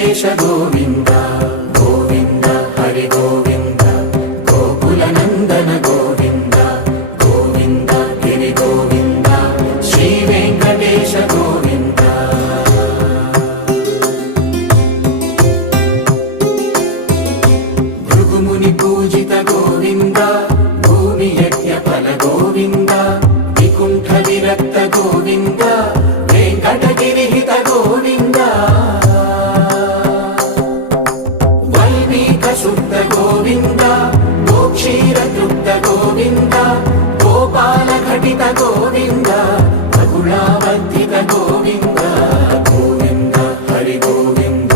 వెంకటేశ గోవింద గోవింద హరి గోవింద గోకుల నందన గోవింద గోవింద గిరి గోవింద శ్రీ వెంకటేశ గోవింద భృగుముని పూజిత గోవింద భూమి యజ్ఞ ఫల గోవింద వికుంఠ విరక్త గోవింద వెంకటగిరి హిత గోవింద వల్మీక శుద్ధ గోవింద గోక్షీర తృప్త గోవింద గోపాల ఘటిత గోవింద